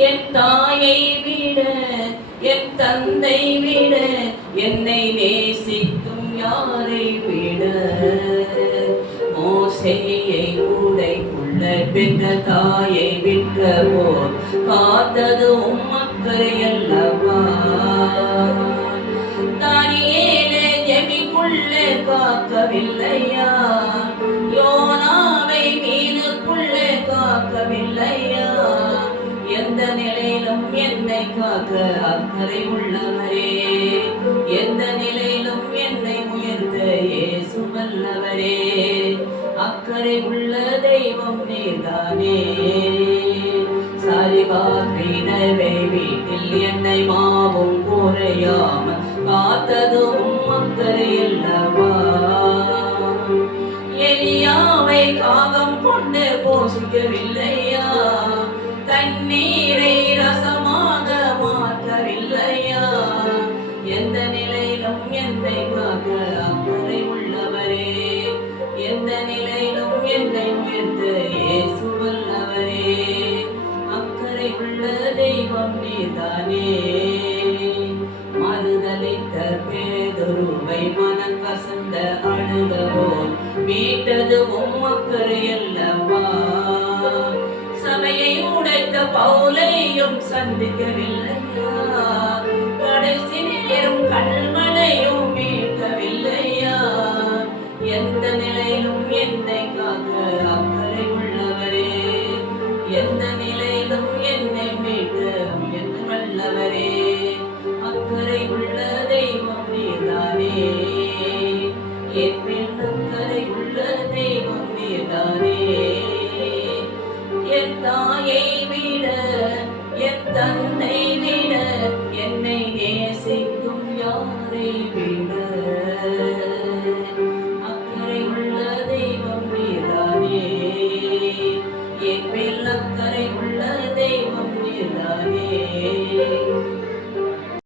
என் தாயை விட என் தந்தை விட என்னை நேசிக்கும் யாரை விட மோசேயை உடைக்குள்ள பெற்ற தாயை விற்ற போல் காத்தது உம்மக்கரை அல்லவா தானியேலே ஜெபிக்குள்ள காக்கவில்லையா யோனாவை மீனுக்குள்ள காக்கவில்லையா எந்த நிலையிலும் என்னை காக்க அக்கறை உள்ளவரே எந்த நிலையிலும் என்னை உயர்த்த இயேசு வல்லவரே அக்கறை உள்ள தெய்வம் நீர்தானே சரிகாற்றினவை வீட்டில் என்னை மாவும் குறையாமல் காத்ததும் அக்கறை அல்லவா எலியாவை காகம் கொண்டு போஷிக்கவில்லையா தண்ணீரை ரசமாக மாற்றவில்லையா எந்த நிலையிலும் என்னை காக்க அக்கறை உள்ளவரே எந்த நிலையிலும் என்னை உயர்த்த இயேசு வல்லவரே அக்கறை உள்ள தெய்வம் நீதானே மறுதலித்த பேதுருவை மனம் கசந்த அழுதவோல் மீட்டது உம்மக்கரை அல்லவா சபையை உடைத்த பவுலையும் சந்திக்கவில்லையா கடைசி நேரம் கண்மனையும் மீட்கவில்லையா எந்த நிலையிலும் என்னை காக்க அக்கறை உள்ளவரே எந்த நிலையிலும் என்னை மீட்க என்று வல்லவரே அக்கறை உள்ள தெய்வம் நீதானே என் அக்கறை உள்ள தெய்வம் நீதானே என் தாயை விட என் தந்தை விட என்னை நேசிக்கும் யாரை விட அக்கறை உள்ள தெய்வம் நீதானே என் மேல் அக்கறை உள்ள தெய்வம் நீதானே